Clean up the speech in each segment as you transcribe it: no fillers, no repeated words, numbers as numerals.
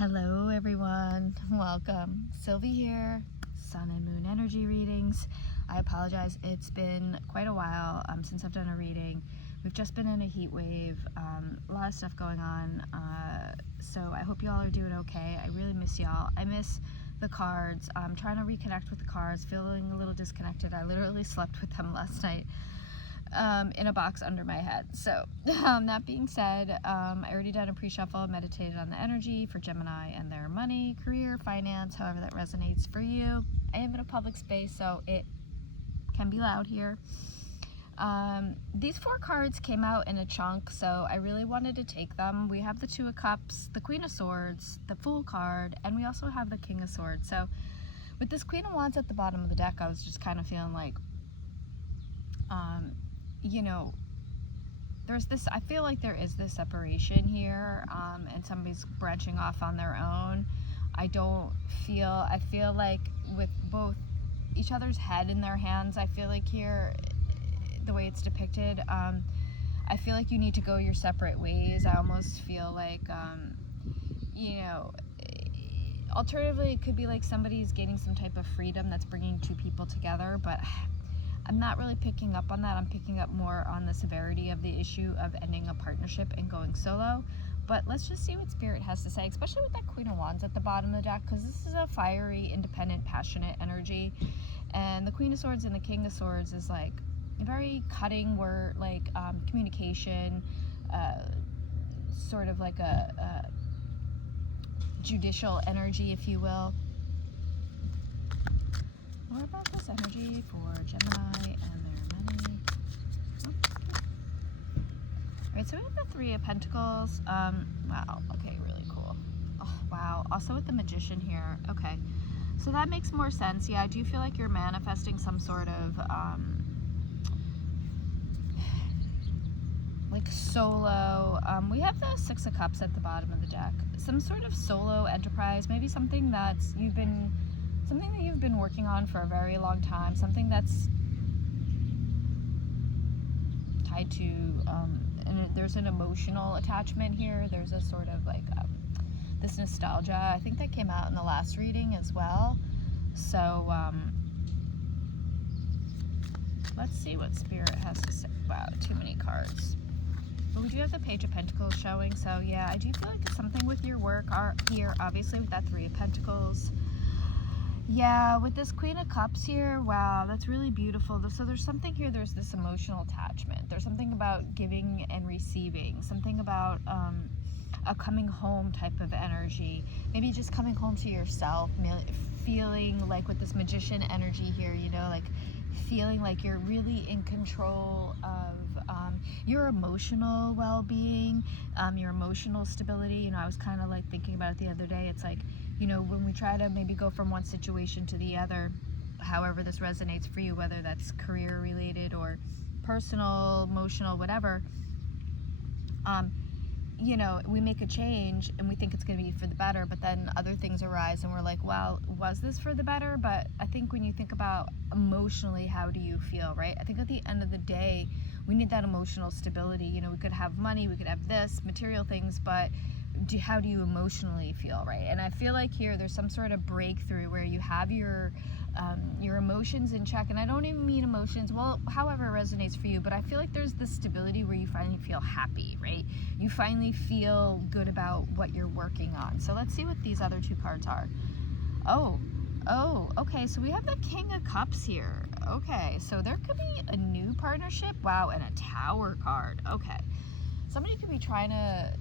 Hello everyone, welcome. Sylvie here, Sun and Moon energy readings. I apologize, it's been quite a while since I've done a reading. We've just been in a heat wave, a lot of stuff going on, so I hope y'all are doing okay. I really miss y'all. I miss the cards. I'm trying to reconnect with the cards, feeling a little disconnected. I literally slept with them last night. In a box under my head. So that being said, I already done a pre-shuffle, meditated on the energy for Gemini and their money, career, finance, however that resonates for you. I am in a public space, so it can be loud here. These 4 cards came out in a chunk, so I really wanted to take them. We have the 2 of Cups, the Queen of Swords, the Fool card, and we also have the King of Swords. So with this Queen of Wands at the bottom of the deck, I was just kind of feeling like, you know, I feel like there is this separation here, and somebody's branching off on their own. I feel like with both each other's head in their hands, I feel like here, the way it's depicted, I feel like you need to go your separate ways. I almost feel like, you know, alternatively, it could be like somebody's gaining some type of freedom that's bringing 2 people together, but I'm not really picking up on that. I'm picking up more on the severity of the issue of ending a partnership and going solo. But let's just see what Spirit has to say, especially with that Queen of Wands at the bottom of the deck, because this is a fiery, independent, passionate energy. And the Queen of Swords and the King of Swords is like a very cutting word, like communication, sort of like a judicial energy, if you will. More about this energy for Gemini and their money. Alright, so we have the 3 of Pentacles. Wow, okay, really cool. Oh, wow, also with the Magician here. Okay, so that makes more sense. Yeah, I do feel like you're manifesting some sort of, like solo. We have the 6 of Cups at the bottom of the deck. Some sort of solo enterprise, maybe something that you've been working on for a very long time, something that's tied to, and there's an emotional attachment here. There's a sort of like this nostalgia. I think that came out in the last reading as well. So let's see what Spirit has to say. Wow, too many cards. But we do have the Page of Pentacles showing, so yeah, I do feel like it's something with your work here, obviously with that 3 of Pentacles. Yeah, with this Queen of Cups here, wow, that's really beautiful. So there's something here, there's this emotional attachment. There's something about giving and receiving, something about a coming home type of energy. Maybe just coming home to yourself, feeling like with this Magician energy here, you know, like feeling like you're really in control of your emotional well-being, your emotional stability. You know, I was kind of like thinking about it the other day. It's like, you know, when we try to maybe go from one situation to the other, however this resonates for you, whether that's career related or personal, emotional, whatever, you know, we make a change and we think it's going to be for the better, but then other things arise and we're like, well, was this for the better? But I think when you think about emotionally, how do you feel, right? I think at the end of the day, we need that emotional stability. You know, we could have money, we could have this, material things, but how do you emotionally feel, right? And I feel like here there's some sort of breakthrough where you have your emotions in check. And I don't even mean emotions, well, however it resonates for you, but I feel like there's this stability where you finally feel happy, right? You finally feel good about what you're working on. So let's see what these other 2 cards are. Oh, okay, so we have the King of Cups here. Okay, so there could be a new partnership. Wow, and a Tower card. Okay, somebody could be trying to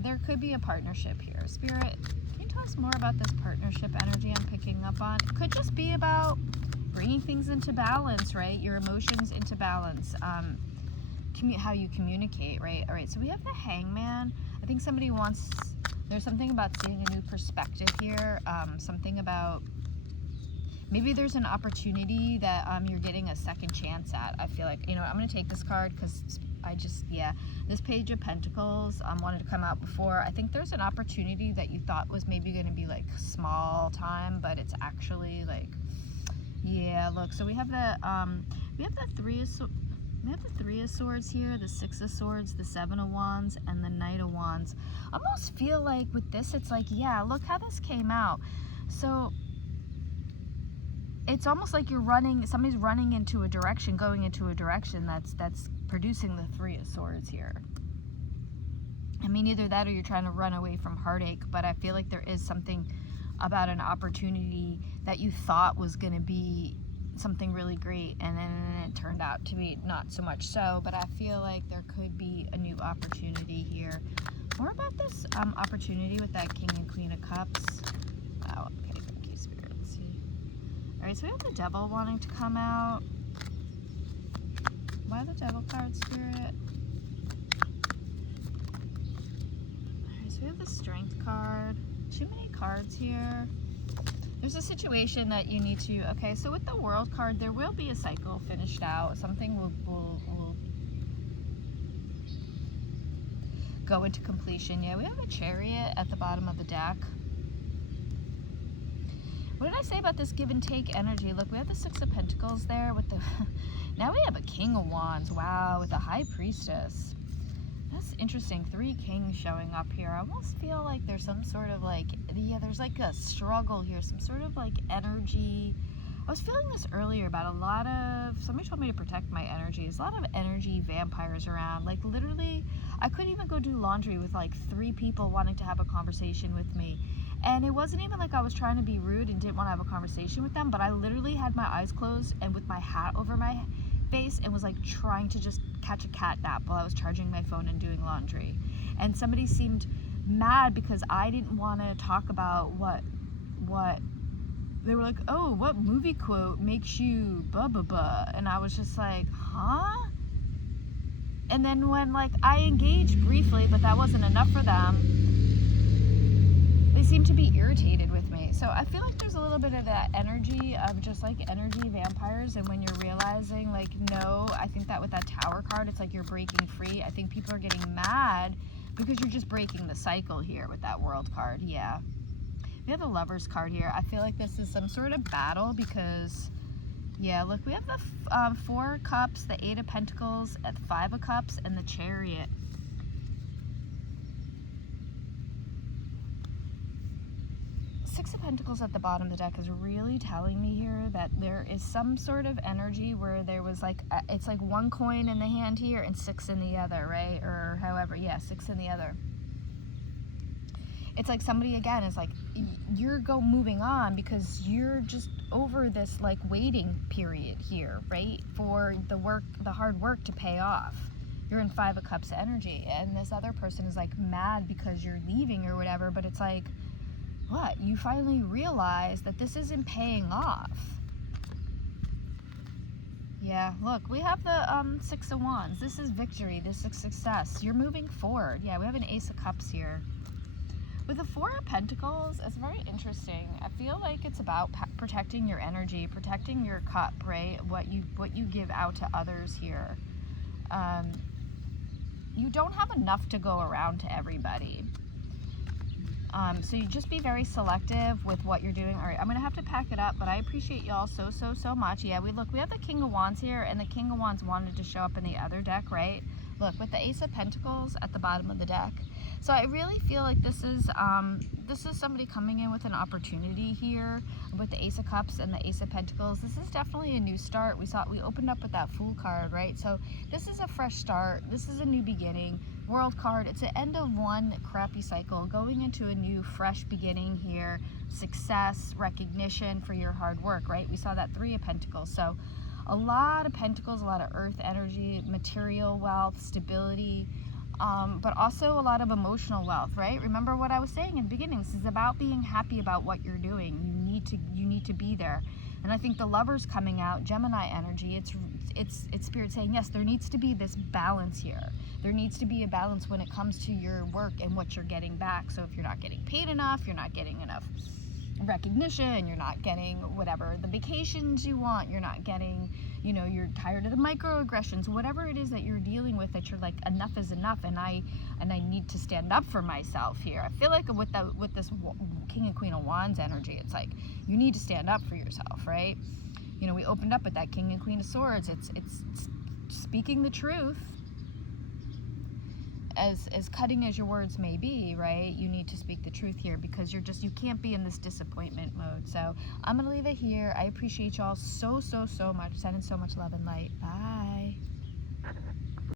there could be a partnership here. Spirit, can you tell us more about this partnership energy I'm picking up on? It could just be about bringing things into balance, right? Your emotions into balance. How you communicate, right? All right, so we have the Hangman. I think somebody wants, there's something about seeing a new perspective here. Something about, maybe there's an opportunity that you're getting a second chance at. I feel like, you know, I'm going to take this card because this Page of Pentacles wanted to come out before. I think there's an opportunity that you thought was maybe going to be like small time, but it's actually like, yeah, look, so we have the 3 of We have the Three of Swords here, the Six of Swords, the Seven of Wands, and the Knight of Wands. I almost feel like with this, it's like, yeah, look how this came out. So it's almost like you're running, somebody's running into a direction, going into a direction that's producing the Three of Swords here. I mean, either that or you're trying to run away from heartache, but I feel like there is something about an opportunity that you thought was going to be something really great, and then it turned out to be not so much so, but I feel like there could be a new opportunity here. More about this opportunity with that King and Queen of Cups. Oh, okay, thank you, Spirit. Let's see. Alright, so we have the Devil wanting to come out. Why the Devil card, Spirit? Alright, so we have the Strength card. Too many cards here. There's a situation that you need to, okay, so with the World card, there will be a cycle finished out. Something will go into completion. Yeah, we have a Chariot at the bottom of the deck. What did I say about this give and take energy? Look, we have the Six of Pentacles there with the, now we have a King of Wands, wow, with the High Priestess. That's interesting. 3 kings showing up here. I almost feel like there's some sort of like, yeah, there's like a struggle here, some sort of like energy. I was feeling this earlier about a lot of, somebody told me to protect my energy. There's a lot of energy vampires around. Like literally, I couldn't even go do laundry with like 3 people wanting to have a conversation with me. And it wasn't even like I was trying to be rude and didn't want to have a conversation with them, but I literally had my eyes closed and with my hat over my face and was like trying to just catch a cat nap while I was charging my phone and doing laundry. And somebody seemed mad because I didn't want to talk about what they were like, oh, what movie quote makes you blah blah blah, and I was just like, huh? And then when like I engaged briefly, but that wasn't enough for them, they seem to be irritated with me. So I feel like there's a little bit of that energy of just like energy vampires, and when you're realizing like, no, I think that with that Tower card, it's like you're breaking free. I think people are getting mad because you're just breaking the cycle here with that World card. Yeah. We have the Lovers card here. I feel like this is some sort of battle because, yeah, look, we have the 4 Cups, the 8 of Pentacles, the 5 of Cups, and the Chariot. Six of Pentacles at the bottom of the deck is really telling me here that there is some sort of energy where there was like, it's like 1 coin in the hand here and 6 in the other, right? Or however, yeah, 6 in the other. It's like somebody again is like, you're moving on because you're just over this like waiting period here, right? For the hard work to pay off. You're in 5 of Cups energy, and this other person is like mad because you're leaving or whatever, but it's like, what? You finally realize that this isn't paying off. Yeah, look, we have the 6 of Wands. This is victory. This is success. You're moving forward. Yeah, we have an Ace of Cups here. With the 4 of Pentacles, it's very interesting. I feel like it's about protecting your energy, protecting your cup, right? What you give out to others here. You don't have enough to go around to everybody. So you just be very selective with what you're doing. All right, I'm going to have to pack it up, but I appreciate y'all so much. Yeah, we have the King of Wands here, and the King of Wands wanted to show up in the other deck, right? Look, with the Ace of Pentacles at the bottom of the deck. So I really feel like this is somebody coming in with an opportunity here with the Ace of Cups and the Ace of Pentacles. This is definitely a new start. We opened up with that Fool card, right? So this is a fresh start. This is a new beginning. World card, it's the end of one crappy cycle, going into a new fresh beginning here. Success, recognition for your hard work, right? We saw that 3 of Pentacles. So a lot of Pentacles, a lot of earth energy, material wealth, stability, but also a lot of emotional wealth, right? Remember what I was saying in the beginning. This is about being happy about what you're doing. You need to be there. And I think the Lovers coming out, Gemini energy, it's Spirit saying, yes, there needs to be this balance here. There needs to be a balance when it comes to your work and what you're getting back. So if you're not getting paid enough, you're not getting enough recognition, you're not getting whatever the vacations you want, you're not getting, you're tired of the microaggressions, whatever it is that you're dealing with, that you're like, enough is enough, and I need to stand up for myself here. I feel like with this King and Queen of Wands energy, it's like you need to stand up for yourself, right? We opened up with that King and Queen of Swords. It's speaking the truth. As cutting as your words may be, right, you need to speak the truth here, because you can't be in this disappointment mode. So I'm gonna leave it here. I appreciate y'all so much. Sending so much love and light. Bye.